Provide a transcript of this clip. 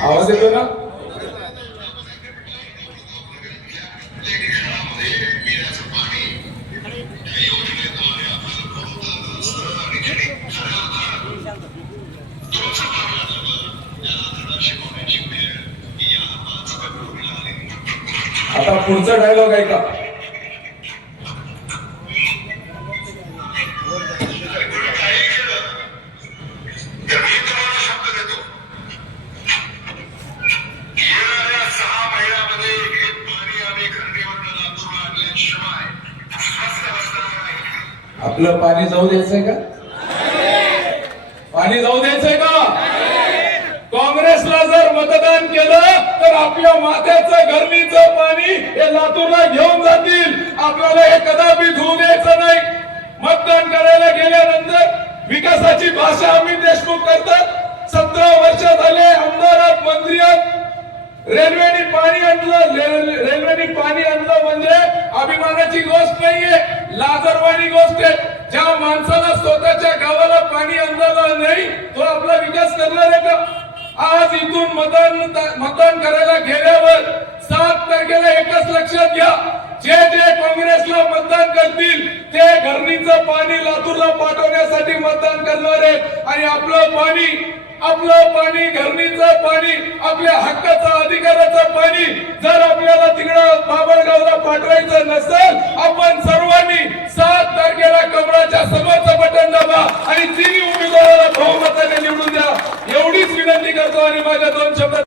आवाज येतो ना? आता पुढचा डायलॉग ऐका. आपलं पाणी जाऊ द्यायचंय का? पाणी जाऊ द्यायचंय का? काँग्रेसला जर मतदान केलं तर आपल्या माथ्याचं घरणीचं पाणी हे लातूरला घेऊन जातील. आपल्याला हे कदापि धुवू द्यायचं नाही. मतदान करायला गेल्यानंतर विकासाची भाषा अमित देशमुख करतात. 17 वर्ष झाले आमदारात, मंत्र्यात, रेल्वेने पाणी आणलं म्हणजे अभिमानाची गोष्ट नाहीये, लाजरवाणी गोष्ट आहे. ज्या माणसाला स्वतःच्या गावाला पाणी आणलं नाही तो आपला विकास करणार आहे का? आज इथून मतदान करायला गेल्यावर 7 तारखेला एकच लक्षात घ्या, जे काँग्रेसला मतदान करतील ते घरणीचं पाणी लातूरला पाठवण्यासाठी मतदान करणार आहे. आणि आपलं पाणी घरणीचं पाणी, आपल्या हक्काचं अधिकाराचं पाणी जर आपल्याला तिकडं बाबळगावला पाठवायचं नसेल, आपण सर्वांनी 7 तारखेला कमळाच्या समोरचं बटन दाबा आणि तिन्ही उमेदवाराला बहुमताने निवडून द्या. एवढीच विनंती करतो आणि माझ्या 2 शब्दात